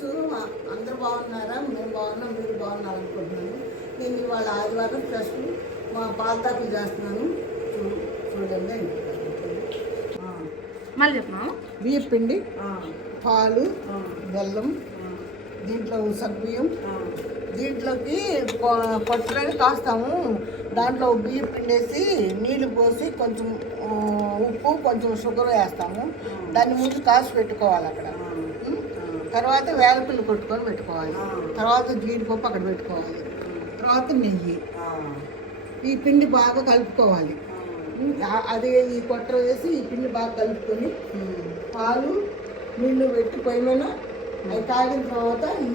Friends అందరూ బాగున్నారా? మేము బాగున్నాం, మీరు బాగున్నారు అనుకుంటున్నాను. నేను ఇవాళ ఆదివారం ప్లస్ మా పాలు తాకులు చేస్తున్నాను. చూడండి. మళ్ళీ చెప్పమా. బియ్యం పిండి, పాలు, బెల్లం, దీంట్లో సగ్గుబియ్యం, దీంట్లోకి పట్టుకొని కాస్తాము. దాంట్లో బియ్యం పిండి వేసి నీళ్లు పోసి కొంచెం ఉప్పు కొంచెం షుగర్ వేస్తాము. దాన్ని ముందు కాసి పెట్టుకోవాలి అక్కడ. తర్వాత వేలపిల్లి కొట్టుకొని పెట్టుకోవాలి. తర్వాత జీడిపప్పు అక్కడ పెట్టుకోవాలి. తర్వాత నెయ్యి. ఈ పిండి బాగా కలుపుకోవాలి. అదే ఈ కొట్ర వేసి ఈ పిండి బాగా కలుపుకొని పాలు నీళ్ళు పెట్టి పొయ్యి మీద అవి తాగిన తర్వాత ఈ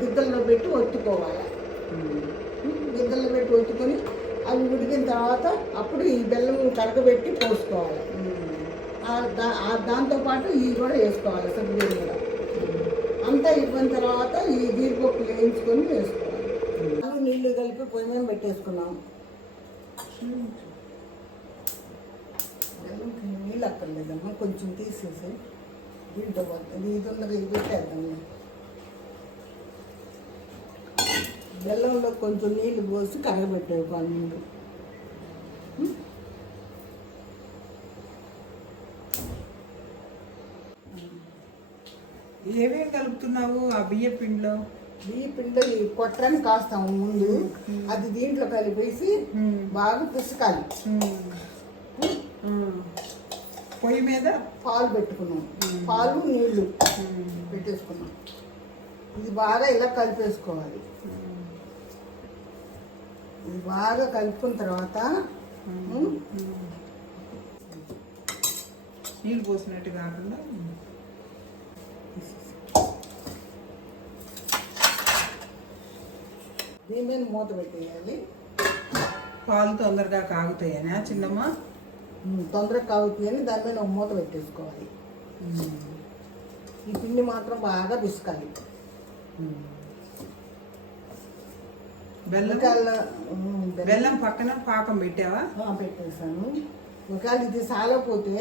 గిద్దల్లో పెట్టి ఒత్తుకోవాలి. గిద్దల్లో పెట్టి ఒత్తుకొని అవి ఉడికిన తర్వాత అప్పుడు ఈ బెల్లం కరగబెట్టి పోసుకోవాలి. దాంతోపాటు ఇవి కూడా వేసుకోవాలి. సగ్గుబియ్యం కూడా అంతా ఇవ్వని తర్వాత ఈ జీడిపప్పు వేయించుకొని వేసుకోవాలి. నీళ్ళు కలిపి పొయ్యి మీద పెట్టేసుకున్నాం. నీళ్ళు అక్కర్లేదమ్మా, కొంచెం తీసేసి దీంట్లో ఇది ఉండగా ఇది పెట్టేద్దాం. బెల్లంలో కొంచెం నీళ్ళు పోసి కరగబెట్టేసుకోవాలి. నీళ్ళు ఏమేమి కలుపుతున్నావు ఆ బియ్య పిండిలో? బియ్య పిండిలో ఈ కొట్టని కాస్తాము ముందు. అది దీంట్లో కలిపేసి బాగా పిసకాలి. పొయ్యి మీద పాలు పెట్టుకున్నాం. పాలు నీళ్లు పెట్టేసుకున్నాం. ఇది బాగా ఇలా కలిపేసుకోవాలి. ఇది బాగా కలుపుకున్న తర్వాత నీళ్ళు పోసినట్టు కాకుండా దీని మీద మూత పెట్టేయాలి. పాలు తొందరగా కాగుతాయనా చిన్నమ్మ? తొందరగా కాగుతాయని దాని మీద ఒక మూత పెట్టేసుకోవాలి. ఈ పిండి మాత్రం బాగా పిసకాలి. బెల్లం పక్కన పాకం పెట్టావా? పెట్టేసాను. ఒకవేళ ఇది సాలపోతే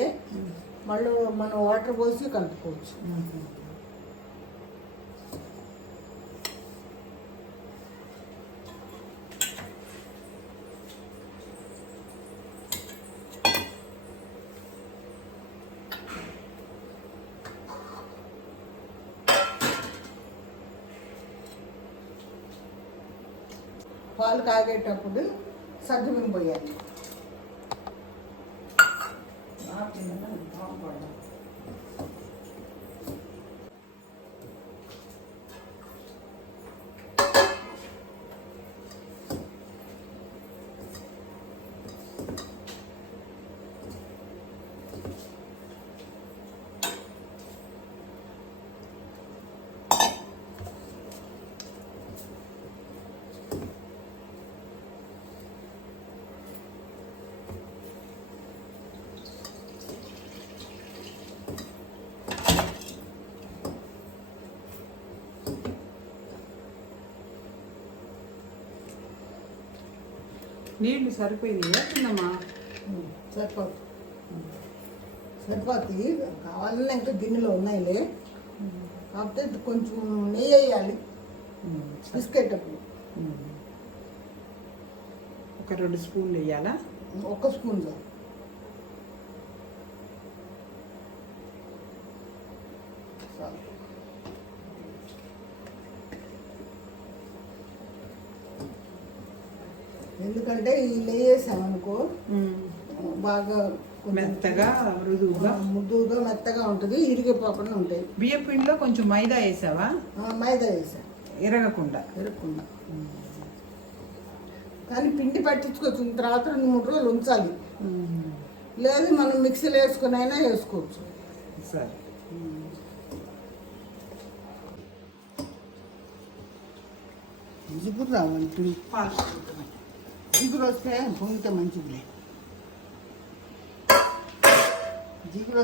మళ్ళీ మనం వాటర్ పోసి కలుపుకోవచ్చు. పాలు కాగేటప్పుడు సగ్గుబియ్యం పోయాలి. నీళ్ళు సరిపోయినాయా చిన్నమ్మా? సరిపోతుంది. కావాలన్నా ఇంకా గిన్నెలో ఉన్నాయిలే. కాకపోతే కొంచెం నెయ్యి వేయాలి బిస్కెట్ప్పుడు. ఒక 2 స్పూన్లు వేయాలా? 1 స్పూన్లో. ఎందుకంటే ఈ నెయ్యి వేసామనుకో బాగా మెత్తగా మృదువుగా మెత్తగా ఉంటుంది, ఇరిగిపోకుండా ఉంటాయి. బియ్యం పిండిలో కొంచెం మైదా వేసావా? మైదా వేసాను. ఇరగకుండా. కానీ పిండి పట్టించుకొచ్చిన తర్వాత 2-3 రోజులు ఉంచాలి. లేదు మనం మిక్సీలో వేసుకుని అయినా వేసుకోవచ్చు. సరే. జిగురు రావాలి. జిగురు వస్తే పొంగితే మంచిది. జిగురు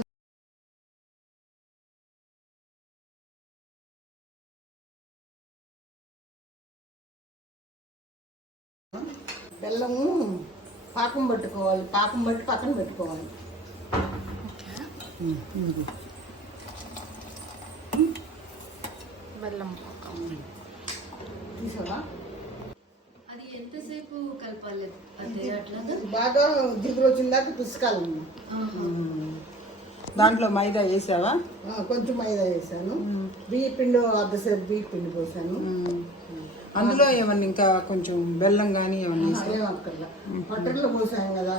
బెల్లము పాకం పట్టుకోవాలి. పాకం బట్టి పక్కన పెట్టుకోవాలి. బెల్లం తీసావా? అది ఎంతసేపు కలపాలి అదే అట్లాగా? బాగా జిగురు వచ్చిన దాకా పిసుకాలమ్మా. దాంట్లో మైదా వేసావా? కొంచెం మైదా వేసాను, బియ్య పిండి అర్ధసేపు బియ్య పిండి పోసాను. అందులో ఏమన్నా ఇంకా కొంచెం బెల్లం కానీ ఏమన్నా ఏమక్కర్లా, పట్టెల్లో పోసాను కదా,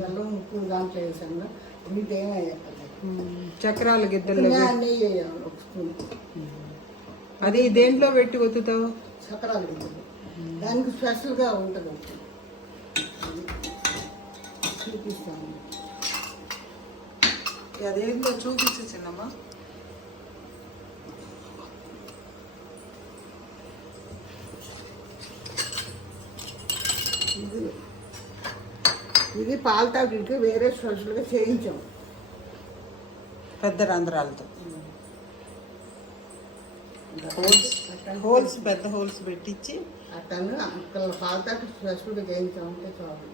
బెల్లం ఉప్పు దాంట్లో వేసాను కదా, మీతో ఏమయ్యక్కర్లేదు. చక్రాల గిద్దలు నెయ్యి వేయాలి ఒక స్పూన్. అది దేంట్లో పెట్టి ఒత్తుతావు? చక్రాలు గిద్దలు దానికి స్పెషల్గా ఉంటుంది ఒకటి. చూపిస్తాను. అదేందో చూపించు చిన్నమ్మా. ఇది పాల తాగిడికి వేరే స్పెషల్గా చేయించాం, పెద్ద రంధ్రాలతో హోల్స్ పెద్ద హోల్స్ పెట్టించి అట్టను అక్కడ పాల తాకి స్పెషల్గా చేయించాం అంటే చాలు.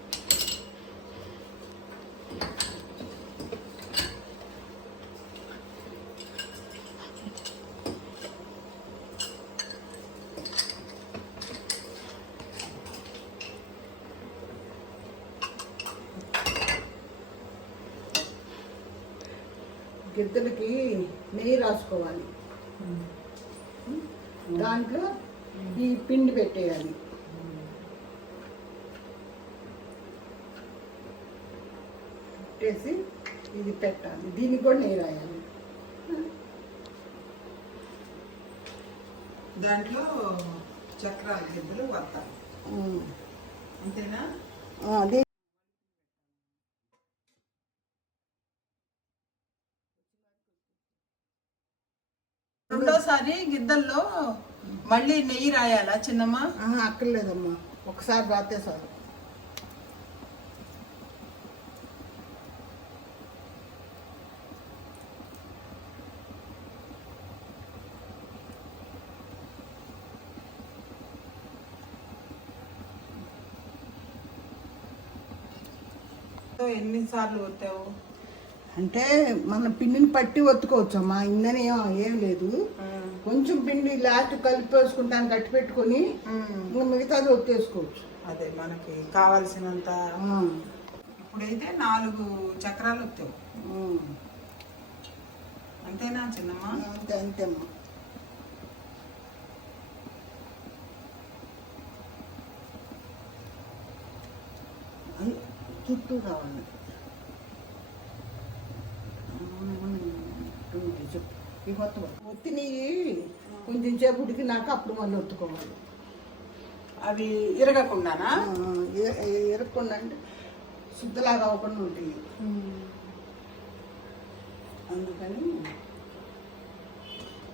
గిద్దలకి నెయ్యి రాసుకోవాలి, దాంట్లో ఈ పిండి పెట్టేయాలి. పెట్టేసి ఇది పెట్టాలి, దీనికి కూడా నెయ్యి రాయాలి. దాంట్లో చక్రాల గిద్దలు వత్తాలి, అంతేనా? అదే రెండోసారి గిద్దల్లో మళ్ళీ నెయ్యి రాయాలా చిన్నమ్మ? అక్కర్లేదమ్మా, ఒకసారి రాతే సార్. ఎన్నిసార్లు వత్తావు? అంటే మన పిండిని పట్టి ఒత్తుకోవచ్చమ్మా, ఇందని ఏం లేదు. కొంచెం పిండి లాస్ట్ కలిపేసుకుంటాను, కట్టి పెట్టుకొని మిగతాది ఒత్తేసుకోవచ్చు. అదే మనకి కావాల్సినంత. ఇప్పుడైతే 4 చక్రాలు వస్తావు, అంతేనా చిన్నమ్మ? అంతే అంతేమ్మా. చుట్టూ కావాలి. ఒత్తిని కొంచెం సేపు ఉడికినాక అప్పుడు మళ్ళీ ఒత్తుకోవాలి. అవి ఇరగకుండానా? ఇరగకుండా అంటే శుద్ధలాగా అవ్వకుండా ఉంటాయి, అందుకని.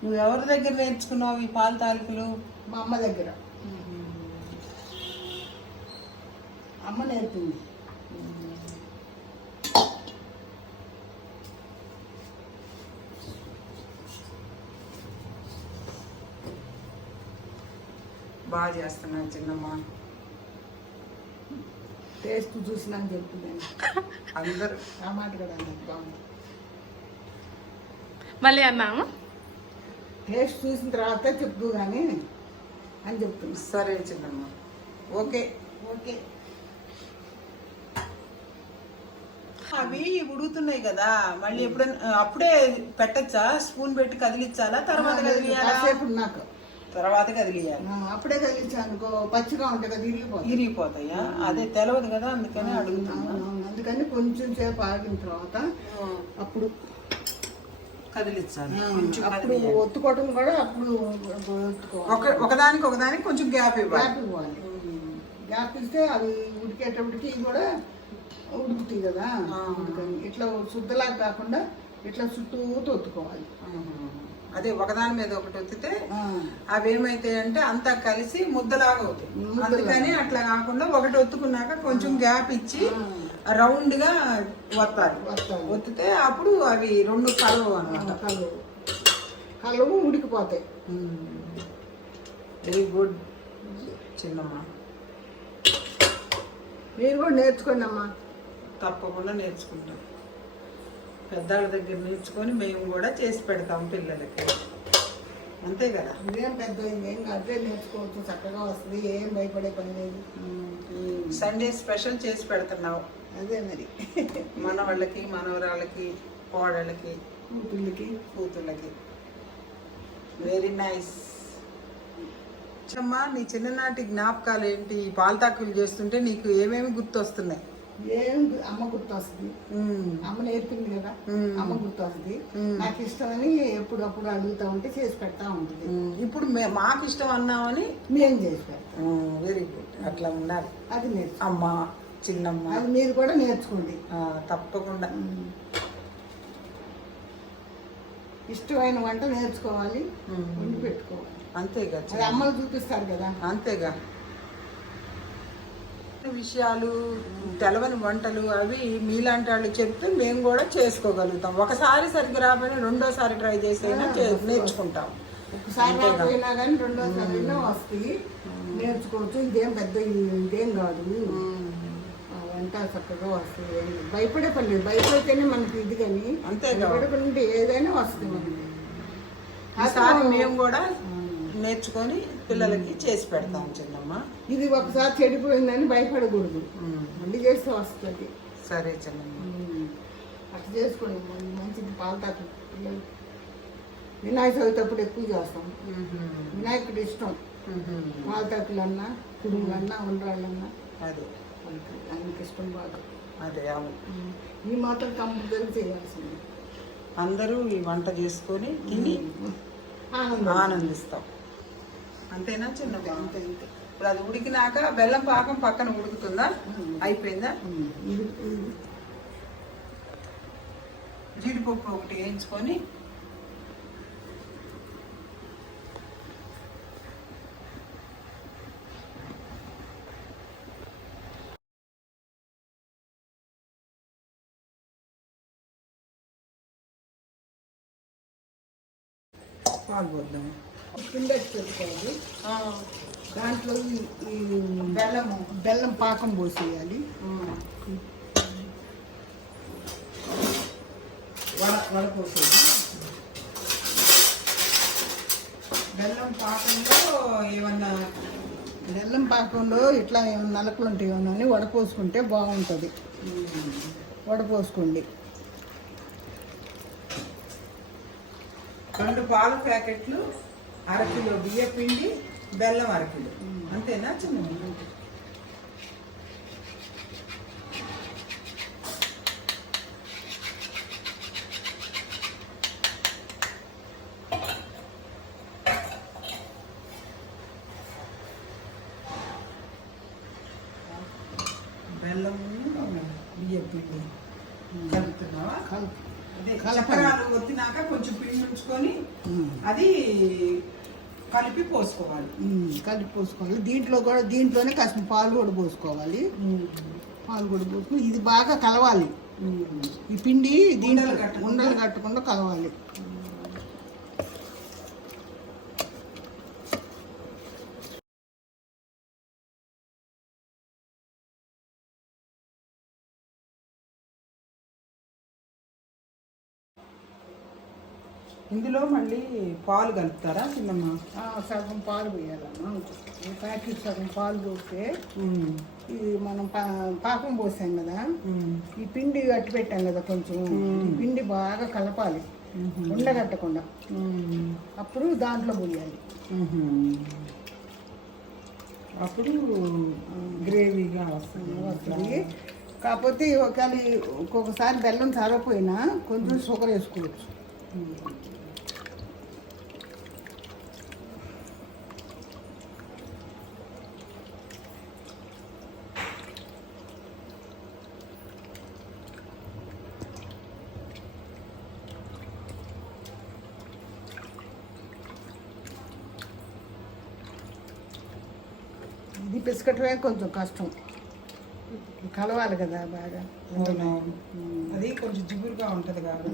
నువ్వు ఎవరి దగ్గర నేర్చుకున్నావు ఈ పాల తాలికలు? మా అమ్మ దగ్గర. అమ్మ నేర్పింది. బాగా చేస్తున్నావు చిన్నమ్మ, టేస్ట్ చూసినా చెప్తున్నాను. అందరు టమాట కూడా అన్నది బాగుంది. మళ్ళీ అన్నాము టేస్ట్ చూసిన తర్వాత చెప్తూ కానీ అని చెప్తున్నా. సరే చిన్నమ్మ, ఓకే ఓకే. అవి ఉడుకుతున్నాయి కదా, మళ్ళీ ఎప్పుడైనా అప్పుడే పెట్టచ్చా? స్పూన్ పెట్టి కదిలించాలా? తర్వాత కదిలియాలా? కాసేపు ఉన్నాక తర్వాత కదిలియాలి. అప్పుడే కదిలించానుకో పచ్చిగా ఉంటాయి కదా, ఇరిగిపోతాయా? అదే తెలియదు కదా, అందుకని అడుగుతున్నా. అందుకని కొంచెం సేపు ఆగిన తర్వాత అప్పుడు కదిలించాలి. అప్పుడు ఒత్తుకోవటం కూడా అప్పుడు ఒకదానికి కొంచెం గ్యాప్ ఇవ్వాలి. గ్యాప్ ఇస్తే అవి ఉడికేటప్పటికి కూడా ఉడుకుతాయి కదా. ఇట్లా శుద్ధలాగా కాకుండా ఇట్లా చుట్టూ ఒత్తుకోవాలి. అదే ఒకదాని మీద ఒకటి ఒత్తితే అవి ఏమైతాయంటే అంతా కలిసి ముద్దలాగా అవుతాయి. అందుకని అట్లా కాకుండా ఒకటి ఒత్తుకున్నాక కొంచెం గ్యాప్ ఇచ్చి రౌండ్ గా వత్తాలి. ఒత్తితే అప్పుడు అవి 2 కలవు అన్నమాట. కలవు ఉడికిపోతాయి. వెరీ గుడ్ చిన్నమ్మ, మీరు కూడా నేర్చుకోండి అమ్మా. తప్పకుండా నేర్చుకుంటాం. పెద్దవాళ్ళ దగ్గర నేర్చుకొని మేము కూడా చేసి పెడతాం పిల్లలకి. అంతే కదా. ఇదేం పెద్ద ఏం అదే నేర్చుకోవచ్చు, చక్కగా వస్తుంది, ఏం భయపడే పని లేదు. సండే స్పెషల్ చేసి పెడుతున్నావు. అదే మరి మన వాళ్ళకి, మనవరాళ్ళకి, కోడళ్ళకి, కూతుళ్ళకి. Very nice. అమ్మా, నీ చిన్ననాటి జ్ఞాపకాలు ఏంటి? పాలతాకులు చేస్తుంటే నీకు ఏమేమి గుర్తొస్తున్నాయి? ఏం అమ్మ గుర్తు వస్తుంది. అమ్మ నేర్పింది కదా, అమ్మ గుర్తు వస్తుంది. నాకు ఇష్టమని ఎప్పుడప్పుడు అడుగుతా ఉంటే చేసి పెడతా ఉంటుంది. ఇప్పుడు మాకు ఇష్టం అన్నామని మేము చేసి పెడతాం. వెరీ గుడ్, అట్లా ఉండాలి. అది నేర్చు అమ్మ, చిన్నమ్మ, అది మీరు కూడా నేర్చుకోండి తప్పకుండా. ఇష్టమైన వంట నేర్చుకోవాలి, వండి పెట్టుకోవాలి. అంతేగా, అది అమ్మలు చూపిస్తారు కదా. అంతేగా. విషయాలు, తెలవని వంటలు అవి మీలాంటి వాళ్ళు చెప్తే మేము కూడా చేసుకోగలుగుతాం. ఒకసారి సరిగ్గా రాకపోయినా రెండోసారి ట్రై చేసైనా నేర్చుకుంటాం. ఒకసారి రాకపోయినా కానీ రెండోసారి అయినా వస్తాయి, నేర్చుకోవచ్చు. ఇదేం పెద్ద ఇదేం కాదు, వంట చక్కగా వస్తుంది. భయపడే పని లేదు, భయపడితేనే మనకి ఇది. కానీ భయపడకుండా ఏదైనా వస్తుంది మనకి. ఈసారి మేము కూడా నేర్చుకొని పిల్లలకి చేసి పెడతాం చిన్నమ్మ. ఇది ఒకసారి చెడిపోయిందని భయపడకూడదు, మళ్ళీ చేస్తే వస్తుంది. సరే చిన్నమ్మ, అట్లా చేసుకోండి, మంచిది. పాలతాకు పిల్లలు వినాయక చవితి అప్పుడు ఎక్కువ చేస్తాం. వినాయకుడు ఇష్టం. పాలతాకులన్నా, కుడుములన్నా, ఉండ్రాళ్ళన్నా అదే ఆయనకి ఇష్టం బాగా. అదే ఈ మాత్రం కంపల్సరీ చేయాల్సింది. అందరూ ఈ వంట చేసుకొని తిని ఆనందిస్తాం. అంతేనా చిన్న? అంతే అంతే. ఇప్పుడు అది ఉడికినాక బెల్లం పాకం పక్కన ఉడుకుతుందా? అయిపోయిందా? జీడిపప్పు ఒకటి వేయించుకొని పాలు పోద్దాం. కింద పెట్టుకోవాలి. దాంట్లో ఈ బెల్లం పాకం పోసేయాలి. వడపోసేది. బెల్లం పాకంలో ఏమన్నా బెల్లం పాకంలో ఇట్లా ఏమన్నా నలకలు ఉంటాయేమో అని వడపోసుకుంటే బాగుంటుంది. వడపోసుకోండి. 2 పాల ప్యాకెట్లు, అరకిలో బియ్య పిండి, బెల్లం అరకిలో. అంతేనా చిన్న? బెల్లం, బియ్య పిండి కలుపుతున్నావా? చక్రాలు వత్తినాక కొంచెం పిండి ఉంచుకొని అది కలిపి పోసుకోవాలి. దీంట్లోనే కాస్త పాలు కూడా పోసుకోవాలి. పాలు కూడా పోసుకొని ఇది బాగా కలవాలి. ఈ పిండి దీంట్లో ఉండలు కట్టకుండా కలవాలి. ఇందులో మళ్ళీ పాలు కలుపుతారా చిన్నమ్మ? సగం పాలు పోయాలమ్మా. ప్యాకెట్ సగం పాలు పోస్తే ఇది మనం పాకం పోసాం కదా, ఈ పిండి అట్టి పెట్టాం కదా, కొంచెం ఈ పిండి బాగా కలపాలి, ఉండగట్టకుండా. అప్పుడు దాంట్లో పోయాలి. అప్పుడు గ్రేవీగా వస్తుంది. కాకపోతే ఒక్కొక్కసారి బెల్లం సరిపోయినా కొంచెం షుగర్ వేసుకోవచ్చు. ఇది పిసకటమే కొంచెం కష్టం, కలవాలి కదా బాగా. అది కొంచెం జిగురుగా ఉంటుంది కాబట్టి.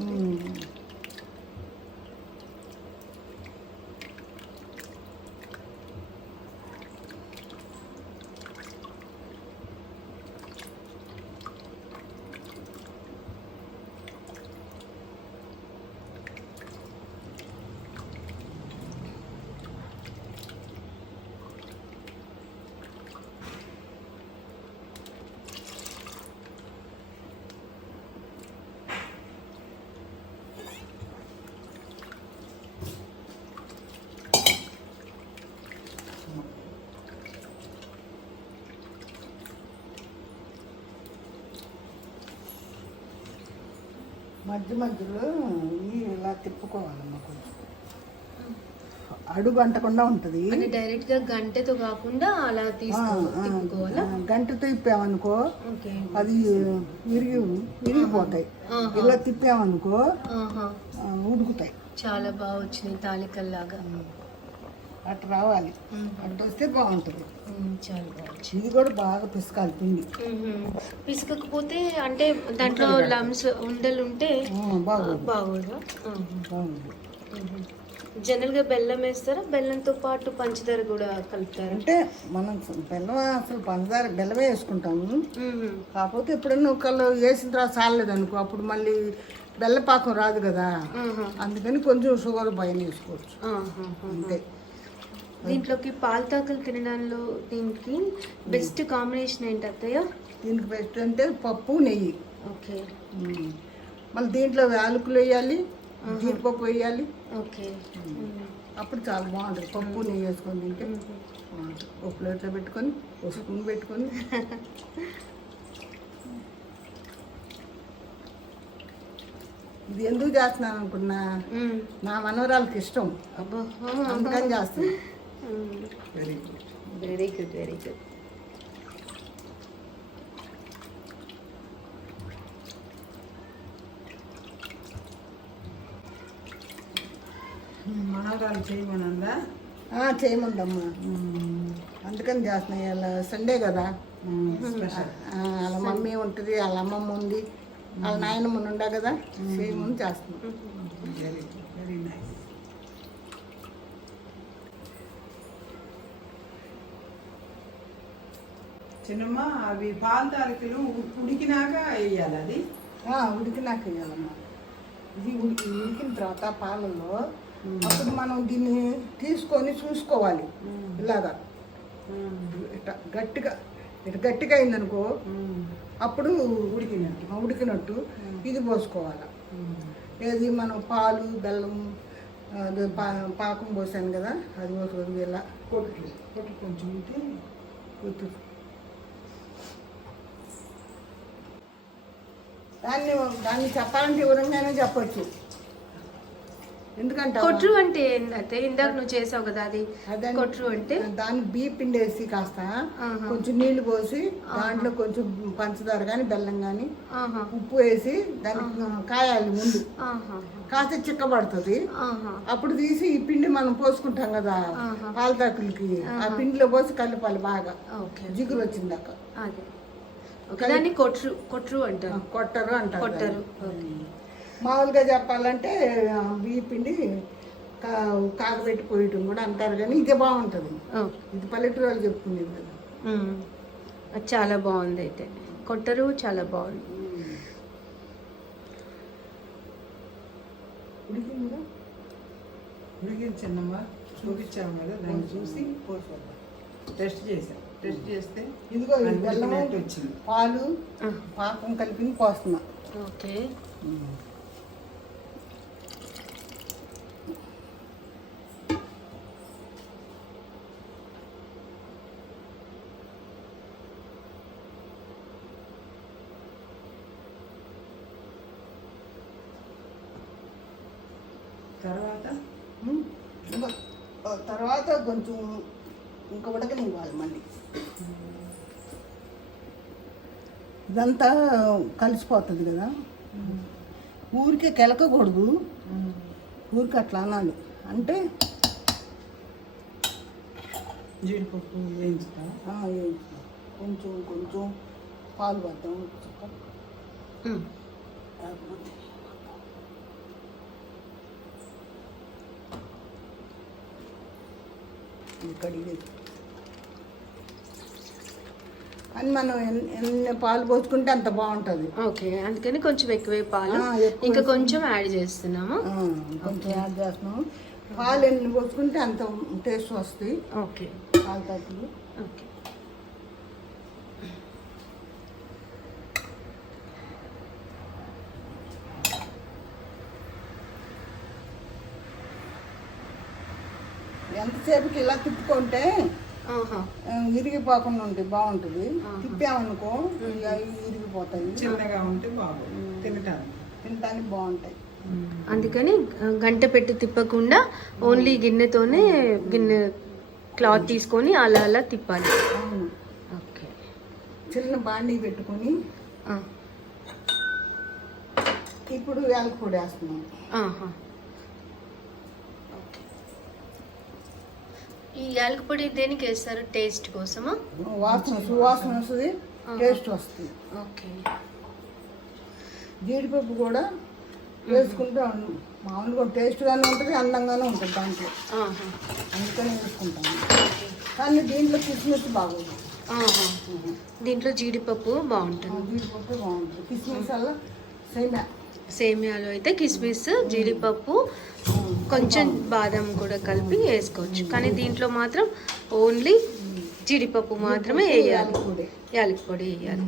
మధ్య మధ్యలో ఇవి ఇలా తిప్పుకోవాలమ్మా కొంచెం అడుగు అంటకుండా ఉంటుంది. అంటే డైరెక్ట్ గా గంటతో కాకుండా అలా తిప్పుకోవాలా? గంటతో తిప్పామనుకో ఓకే. అది విరిగిపోతాయి. ఇలా తిప్పామనుకో ఉడుకుతాయి. చాలా బాగా వచ్చినాయి తాలికల్లాగా. అటు రావాలి, అటు వస్తే బాగుంటుంది. చాలా బాగా ఇది కూడా బాగా పిసకాలి పిండి. పిసకపోతే అంటే దాంట్లో లమ్స్ ఉండలు ఉంటే బాగోదు. బాగుంది. జనరల్ గా బెల్లం వేస్తారా? బెల్లంతో పాటు పంచదార కూడా కలుపుతారా? అంటే మనం బెల్లం అసలు పంచదార బెల్లమే వేసుకుంటాము. కాకపోతే ఎప్పుడన్నా ఒకళ్ళు వేసిన తర్వాత చాలలేదు అనుకో, అప్పుడు మళ్ళీ బెల్లపాకం రాదు కదా, అందుకని కొంచెం షుగర్ పైన వేసుకోవచ్చు అంతే. దీంట్లోకి పాలతాకలు తినడంలో దీనికి బెస్ట్ కాంబినేషన్ ఏంటి అత్తయ్య? దీనికి బెస్ట్ అంటే పప్పు నెయ్యి. ఓకే. మళ్ళీ దీంట్లో యాలకులు వేయాలి, జీడిపప్పు వేయాలి. ఓకే. అప్పుడు చాలా బాగుంటుంది. పప్పు నెయ్యి వేసుకొని తింటే ఒక ప్లేట్లో పెట్టుకొని ఒక స్పూన్ పెట్టుకొని ఇది ఎందుకు చేస్తున్నాను అనుకున్నా, నా మనవరాలకి ఇష్టం అందుకని చేస్తాను. Very good, very good, very good. మనవరాలు చేయమనందా? చేయమందమ్మా, అందుకని చేస్తున్నాయి. అలా సండే కదా, వాళ్ళ మమ్మీ ఉంటుంది, వాళ్ళ అమ్మమ్మ ఉంది, వాళ్ళ నాయనమ్మ ఉండా కదా, చేయమని చేస్తున్నాం. Very very nice. చిన్నమ్మ అవి పాల తాలికలు ఉడికినాక వేయాలి. అది ఉడికినాక వేయాలమ్మా. ఇది ఉడికిన తర్వాత పాలల్లో అప్పుడు మనం దీన్ని తీసుకొని చూసుకోవాలి. ఇలాగా ఇట్లా గట్టిగా గట్టిగా అయిందనుకో అప్పుడు ఉడికినట్టు ఇది పోసుకోవాలి. ఏది మనం పాలు బెల్లం పాకం పోసాను కదా, అది పోసుకోదు. ఇలా కొట్టు కొంచెం ఉంటే కొట్టు. దాన్ని చెప్పాలంటే వివరంగానే చెప్పచ్చు. ఎందుకంటే కొట్రు అంటే ఏంటంటే ఇందాక నువ్వు చేసావు కదా, అది కొట్రు అంటే దాన్ని బియ్య పిండి వేసి కాస్త కొంచెం నీళ్లు పోసి దాంట్లో కొంచెం పంచదార కానీ బెల్లం కానీ ఉప్పు వేసి దాన్ని కాయాలి. ముందు కాస్త చిక్కబడుతుంది. అప్పుడు తీసి ఈ పిండి మనం పోసుకుంటాం కదా పాలతాకులకి, ఆ పిండిలో పోసి కలుపాలి బాగా జిగురు వచ్చిందాక. కొట్రు అంటారు. కొట్టరు అంటారు. మామూలుగా చెప్పాలంటే బియ్య పిండి కాగబెట్టి పోయటం కూడా అంటారు, కానీ ఇదే బాగుంటుంది. ఇది పల్లెటూరు వాళ్ళు చెప్పుకునేది కదా. చాలా బాగుంది. అయితే కొట్టరు చాలా బాగుంది. ఉడికించమ్మా, చూపించాము కదా, దాన్ని చూసి పోసేద్దాం. టెస్ట్ చేస్తే ఇదిగో బెల్లం వచ్చింది, పాలు పాకం కలిపి పోస్తున్నా. ఓకే. తర్వాత కొంచెం ఇంకా ఉడకనివ్వాలి. మళ్ళీ ఇదంతా కలిసిపోతుంది కదా, ఊరికే కెలకకూడదు, ఊరికి అట్లా అనాలి. అంటే జీడిపప్పు వేయించుతా, కొంచెం కొంచెం పాలు పడతాం. కడిగి అని మనం ఎన్ని పాలు పోసుకుంటే అంత బాగుంటుంది. ఓకే, అందుకని కొంచెం ఎక్కువే పాలు ఇంకా కొంచెం యాడ్ చేస్తున్నాము. కొంచెం యాడ్ చేస్తున్నాము. పాలు ఎన్ని పోసుకుంటే అంత టేస్ట్ వస్తాయి. ఓకే, పాలు తక్కువ. ఓకే. ఎంతసేపుకి ఇలా తిప్పుకుంటే విరిగిపోకుండా ఉంటే బాగుంటుంది. తిప్పామనుకో ఇరిగిపోతాయి. చిన్నగా ఉంటే బాగుంటుంది తినటానికి. తినడానికి బాగుంటాయి. అందుకని గంట పెట్టి తిప్పకుండా ఓన్లీ గిన్నెతోనే గిన్నె క్లాత్ తీసుకొని అలా అలా తిప్పాలి. అవును. ఓకే. చిన్న బాండీ పెట్టుకొని ఇప్పుడు యాలక పొడి వేస్తున్నాం. ఈ యాలక పొడి దేనికి వేస్తారు? టేస్ట్ కోసమా? వాసన సువాసన వస్తుంది, టేస్ట్ వస్తుంది. ఓకే. జీడిపప్పు కూడా వేసుకుంటే మామూలుగా టేస్ట్గానే ఉంటుంది, అందంగానే ఉంటుంది దాంట్లో. అందుకని వేసుకుంటాను. కానీ దీంట్లో కిస్మిస్ బాగుంటుంది. దీంట్లో జీడిపప్పు బాగుంటుంది. జీడిపప్పు బాగుంటుంది. కిస్మిస్ వల్ల సేమియాలో అయితే కిస్మిస్, జీడిపప్పు, కొంచెం బాదం కూడా కలిపి వేసుకోవచ్చు. కానీ దీంట్లో మాత్రం ఓన్లీ జీడిపప్పు మాత్రమే వేయాలి, యాలక పొడి వేయాలి.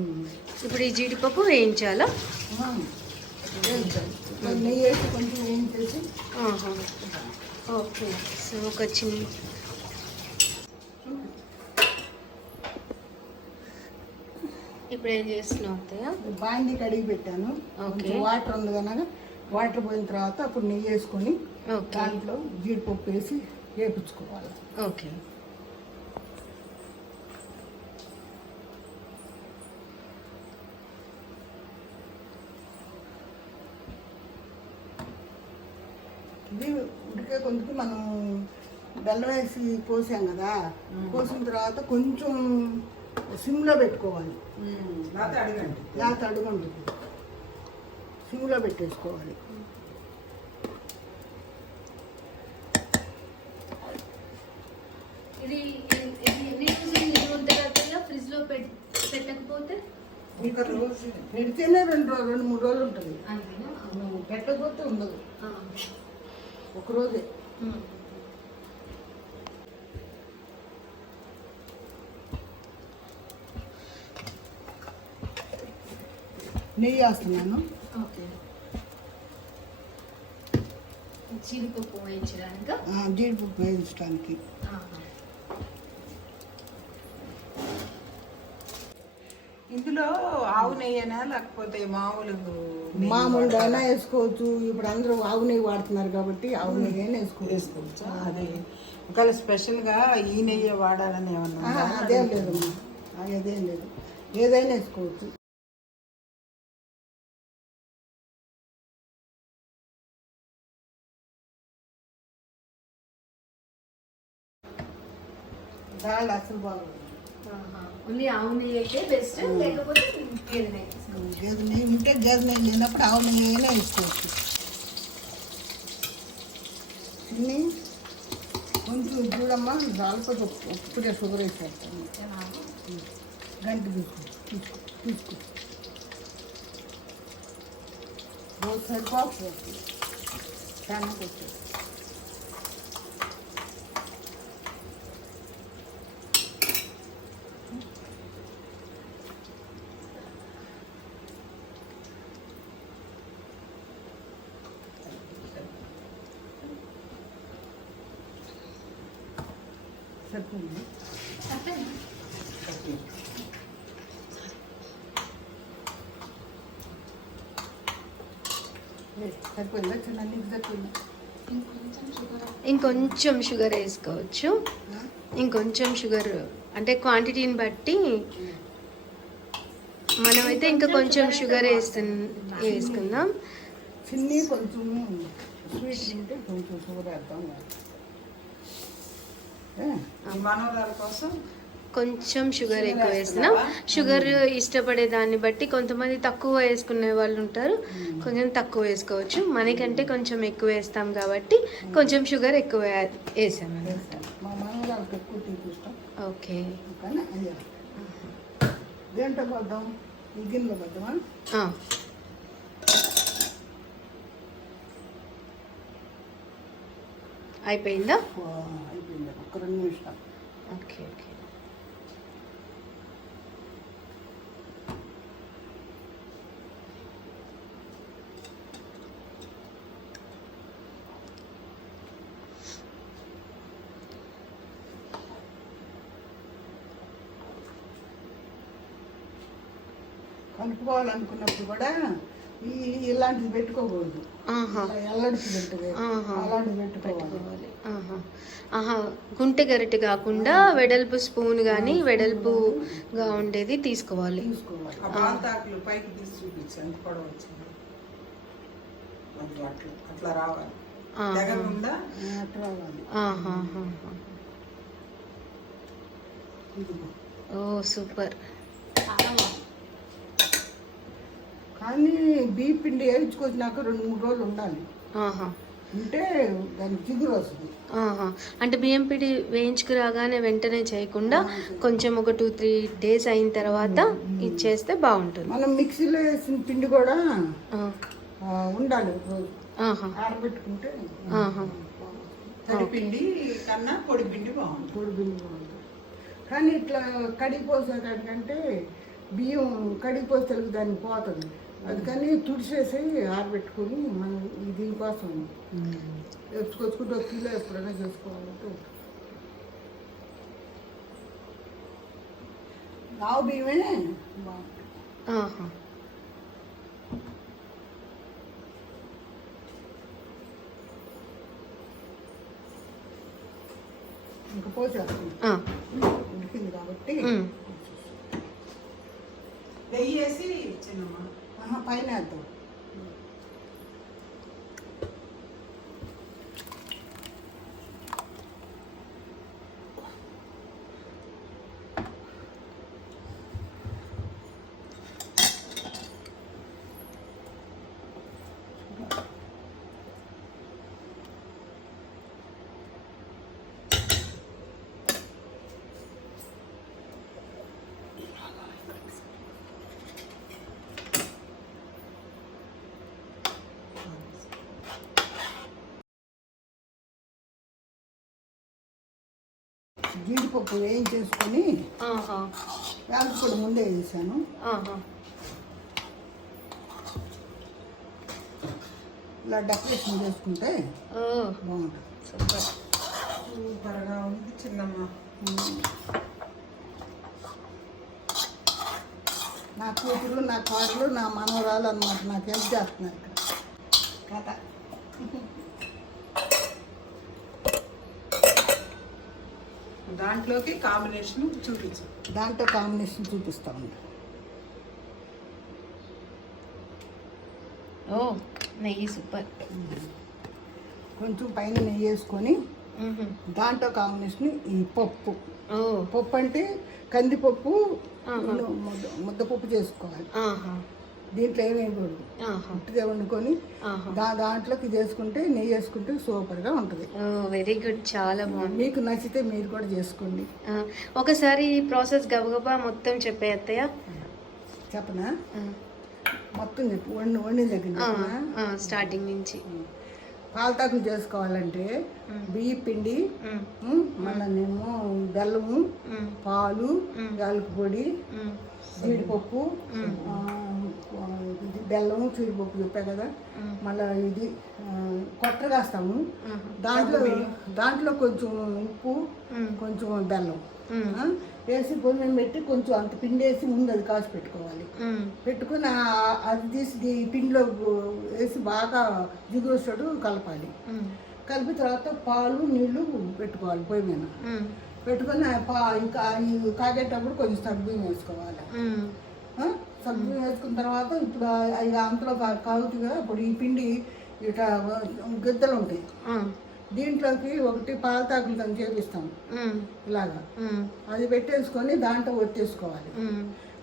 ఇప్పుడు ఈ జీడిపప్పు వేయించాలా? నెయ్యి వేసి కొంచెం వేయించేసి. ఓకే. సో ఒక చిన్న ఇప్పుడు ఏం చేస్తున్నావు అత్తయ్య? బాండి కడిగి పెట్టాను. వాటర్ ఉంది కనుక వాటర్ పోయిన తర్వాత అప్పుడు నెయ్యి వేసుకొని దాంట్లో జీడిపప్పు వేసి వేపించుకోవాలి. ఓకే. ఇది ఉడికే కొంచెం మనం బెల్లం వేసి పోసాం కదా, పోసిన తర్వాత కొంచెం సిమ్లో పెట్టుకోవాలి. లేత అడుగుంటుంది, సిమ్లో పెట్టేసుకోవాలి. ఇది ఫ్రిడ్జ్ లో పెట్టకపోతే పెడితేనే 2-3 రోజులు ఉంటుంది, పెట్టకపోతే ఉండదు, ఒకరోజే. నెయ్యి వేస్తున్నాను. ఓకే. జీడిపప్పు వేయించడానికి. జీడిపప్పు వేయించడానికి. ఇందులో ఆవు నెయ్యేనా లేకపోతే మామూలుగా అయినా వేసుకోవచ్చు. ఇప్పుడు అందరూ ఆవు నెయ్యి వాడుతున్నారు కాబట్టి ఆవు నెయ్యి అయినా వేసుకోవచ్చు. అదే ఒకవేళ స్పెషల్గా ఈ నెయ్యి వాడాలని ఏమన్నా? అదేం లేదమ్మా, అదేం లేదు, ఏదైనా వేసుకోవచ్చు. దాల్ అసలు బాగుంది. ఓన్లీ ఆవు నెయ్యి అయితే బెస్ట్, లేకపోతే గేదె నెయ్యి. గేదె నెయ్యి ఉంటే గేదె నెయ్యి లేనప్పుడు ఆవు నెయ్యి అయినా వేసుకోవచ్చు. చిన్ని కొంచెం చూడమ్మా, దాల్తో ఇప్పుడే షుగర్ వేసేస్తాను. గంట తీసుకో రోజు సరిపోతుంది. చాలా వచ్చేది. సరిపోయిందా? చిన్న నీకు సరిపోయిందా? ఇంకొంచెం షుగర్ వేసుకోవచ్చు. ఇంకొంచెం షుగర్ అంటే క్వాంటిటీని బట్టి మనమైతే ఇంకా కొంచెం షుగర్ వేసుకుందాం. చిన్ని కొంచెం స్వీట్ ఉంటే కొంచెం షుగర్ వేద్దాం. మనోరాల కోసం కొంచెం షుగర్ ఎక్కువ వేసినాం. షుగర్ ఇష్టపడే దాన్ని బట్టి కొంతమంది తక్కువ వేసుకునే వాళ్ళు ఉంటారు, కొంచెం తక్కువ వేసుకోవచ్చు. మనకంటే కొంచెం ఎక్కువ వేస్తాం కాబట్టి కొంచెం షుగర్ ఎక్కువ వేసాం అనమాట. మా మనోరాలకు ఎక్కువ తీపిస్తాం. ఓకే. దేంట్లో పడ్డాం? ఈ గిన్నెలో పడ్డామా? అయిపోయిందా? అయిపోయింది. ఒక 2 నిమిషాలు. ఓకే. ఓకే. కలుపుకోవాలనుకున్నప్పుడు కూడా ఇలాంటిది పెట్టుకోకూడదు. ఆహా ఎల్లడికి పెట్టదు, ఆహా. అలాంటిది పెట్టుకోవాలి. పెట్టుకోవాలి. ఆహా ఆహా గుంటె గరిటె కాకుండా వెడల్పు స్పూన్ కానీ వెడల్పుగా ఉండేది తీసుకోవాలి. తీసుకోవాలి. ఆ పాలతాకులు పైకి తీసి చూపించి ఎంత పొడవు వచ్చింది, అది అట్లా అట్లా రావాలి, తెగకుండా అట్లా రావాలి. ఆహాహా. ఇదిగో. ఓ సూపర్. కానీ బియ్య పిండి వేయించుకొచ్చినాక 2-3 రోజులు ఉండాలి. ఆహా ఉంటే దానికి జిగురు వస్తుంది. ఆహా అంటే బియ్యం పిండి వేయించుకు రాగానే వెంటనే చేయకుండా కొంచెం ఒక 2-3 డేస్ అయిన తర్వాత ఇచ్చేస్తే బాగుంటుంది. మనం మిక్సీలో వేసిన పిండి కూడా ఉండాలి ఒక రోజు ఆహా ఆరబెట్టుకుంటే. ఆహా తడి పిండి కన్నా పొడి పిండి బాగుంటుంది. పొడి పిండి బాగుంటుంది. కానీ ఇట్లా కడిగిపోసేటంటే బియ్యం కడిగిపోతే దానికి పోతుంది. అందుకని తుడిచేసి ఆరబెట్టుకొని మనం దీనికోసం ఎత్తుకొచ్చుకుంటే 1 కిలో ఎప్పుడైనా చేసుకోవాలంటే రావు బియ్యమే బాగుంటుంది. ఆహా ఇంకా పోసేస్తుంది, ఉడికింది కాబట్టి. నెయ్యి వేసి చిన్నమ్మ పైన వేద్దాం. జీడిపప్పు వేయించేసుకొని వేపపొడి ముందే వేసాను. ఇలా డెకరేషన్ చేసుకుంటే బాగుంటుంది. సూపర్గా ఉంది చిన్నమ్మ. నా కూతురు, నా కారులు, నా మనవరాలు అన్నమాట నాకు హెల్ప్ చేస్తున్నారు ఇక్కడ కథ. దాంట్లోకి కాంబినేషన్ చూపించు. దాంట్లో కాంబినేషన్ చూపిస్తా ఉంది. ఓ నెయ్యి సూపర్. కొంచెం పైన నెయ్యి వేసుకొని దాంట్లో కాంబినేషన్ ఈ పప్పు. పప్పు అంటే కందిపప్పు, ముద్దపప్పు చేసుకోవాలి. దీంట్లో ఏమి వేయకూడదు, ఉట్టిదే వండుకొని దాంట్లోకి చేసుకుంటే నెయ్యి వేసుకుంటే సూపర్గా ఉంటుంది. వెరీ గుడ్, చాలా బాగుంది. మీకు నచ్చితే మీరు కూడా చేసుకోండి. ఒకసారి ఈ ప్రాసెస్ గబగబా మొత్తం చెప్పేత్తయ్యా. చెప్పనా? మొత్తం చెప్పు, వండిన దగ్గర స్టార్టింగ్ నుంచి. పాలతాకులు చేసుకోవాలంటే బియ్య పిండి, మళ్ళీనేమో బెల్లము, పాలు, యాలక పొడి, జీడిపప్పు, బెల్లము, జీడిపప్పు చెప్పా కదా. మళ్ళీ ఇది కొట్టర కాస్తాము. దాంట్లో కొంచెం ఉప్పు, కొంచెం బెల్లం వేసి కొంచెం పెట్టి కొంచెం అంత పిండి వేసి ముందు అది కాసి పెట్టుకోవాలి. పెట్టుకుని అది తీసి పిండిలో వేసి బాగా జిగురు కలపాలి. కలిపిన తర్వాత పాలు, నీళ్లు పెట్టుకోవాలి పొయ్యి మీద. పెట్టుకుని ఇంకా కాగేటప్పుడు కొంచెం సగ్గుబియ్యం వేసుకోవాలి. సగ్గుబియ్యం వేసుకున్న తర్వాత ఇప్పుడు అది అంతలో కాగుతుంది కదా. ఇప్పుడు ఈ పిండి ఇట్లా గిద్దలు ఉంటాయి, దీంట్లోకి ఒకటి పాలతాకులు కానీ చేపిస్తాం ఇలాగా. అది పెట్టేసుకొని దాంట్లో ఒత్తేసుకోవాలి.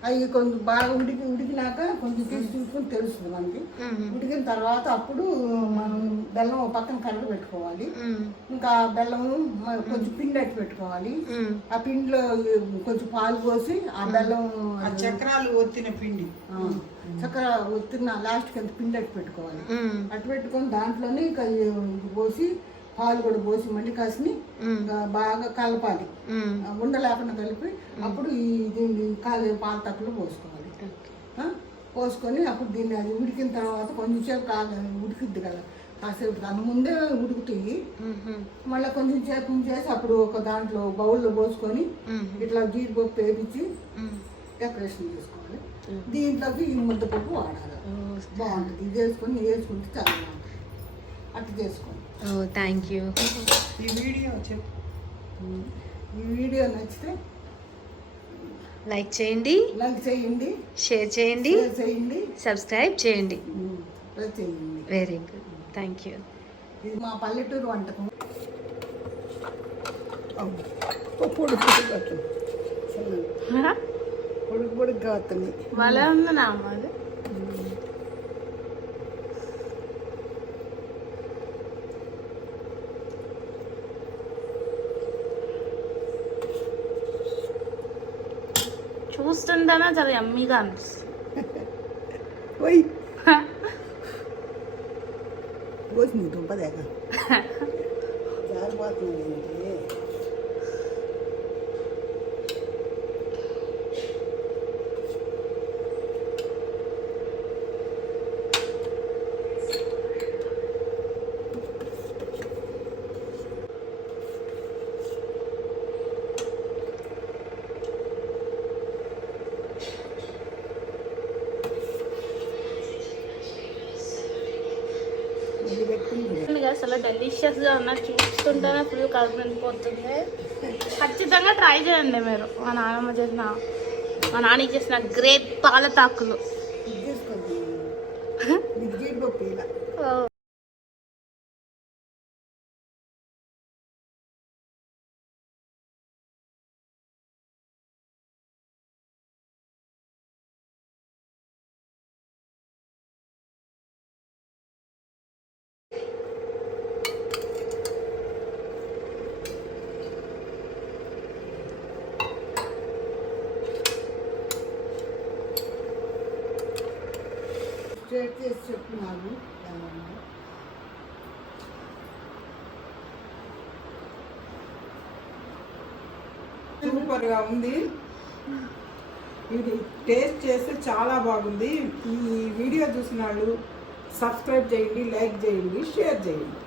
అవి కొంచెం బాగా ఉడికినాక కొంచెం తీసి చూసుకొని తెలుస్తుంది మనకి. ఉడికిన తర్వాత అప్పుడు మనం బెల్లం పక్కన కర్ర పెట్టుకోవాలి. ఇంకా బెల్లము కొంచెం పిండి అట్టి పెట్టుకోవాలి. ఆ పిండిలో కొంచెం పాలు పోసి ఆ బెల్లం చక్రాలు ఒత్తిన పిండి, చక్కెర ఒత్తిన లాస్ట్కి అంత పిండి అట్టి పెట్టుకోవాలి. అట్టు పెట్టుకొని దాంట్లోనే పోసి పాలు కూడా పోసి మళ్ళీ కసిని బాగా కలపాలి. ఉండలేకుండా కలిపి అప్పుడు దీన్ని పాలతాకులో పోసుకోవాలి. పోసుకొని అప్పుడు దీన్ని అది ఉడికిన తర్వాత కొంచెం సేపు ఉడికిద్ది కదా, కాసేపు దాని ముందే ఉడుకుతాయి. మళ్ళీ కొంచెం సేపు చేసి అప్పుడు ఒక దాంట్లో బౌల్లో పోసుకొని ఇట్లా జీడిపప్పు వేపించి డెకరేషన్ చేసుకోవాలి. దీంట్లోకి ఈ ముద్దపప్పు వాడాలి. బాగుంటుంది. ఇది వేసుకుంటే చాలా బాగుంటుంది. అట్లా చేసుకోండి. Thank you. ఈ వీడియో చెప్పు. ఈ వీడియో నచ్చితే లైక్ చేయండి, షేర్ చేయండి, సబ్స్క్రైబ్ చేయండి. చేయండి. Very good, thank you. ఇది మా పల్లెటూరు వంటకం. పొడుగు కాతుంది. భలే ఉంది నా అది. చూస్తుంటేనే చాలా యమ్మీగా అనిపిస్తుంది. పోసింది దుంపదేక జారిపోతుంది. అసలు డెలిషియస్ గా ఉన్న చూస్తుంటేనే ఫుల్ కడుపు నిండిపోతుంది. ఖచ్చితంగా ట్రై చేయండి మీరు. మా నాన్న చేసిన గ్రేట్ పాలతాకులు. స్ట్రేట్ చేసి చెప్తున్నాను. సూపర్గా ఉంది. ఇది టేస్ట్ చేస్తే చాలా బాగుంది. ఈ వీడియో చూసిన వాళ్ళు సబ్స్క్రైబ్ చేయండి, లైక్ చేయండి, షేర్ చేయండి.